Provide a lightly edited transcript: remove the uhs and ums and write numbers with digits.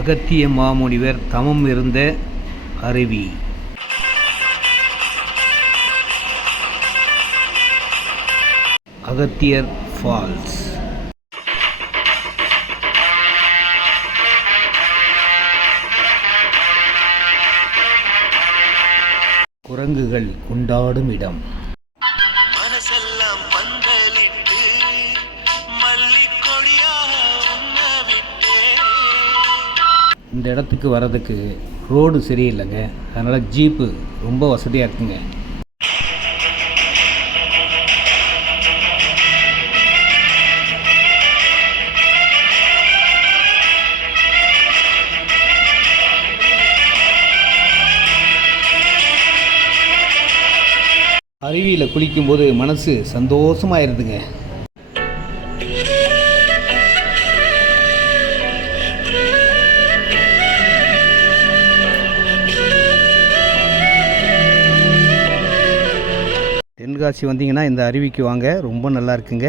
அகத்திய மாமுனிவர் தவம் இருந்த அருவி. அகத்தியர் ஃபால்ஸ். குரங்குகள் கொண்டாடும் இடம். இந்த இடத்துக்கு வர்றதுக்கு ரோடு சரியில்லைங்க, அதனால் ஜீப்பு ரொம்ப வசதியாக இருக்குங்க. அருவியில் குளிக்கும்போது மனசு சந்தோஷமாயிருதுங்க. தென்காசி வந்தீங்கன்னா இந்த அருவிக்கு வாங்க, ரொம்ப நல்லா இருக்குங்க.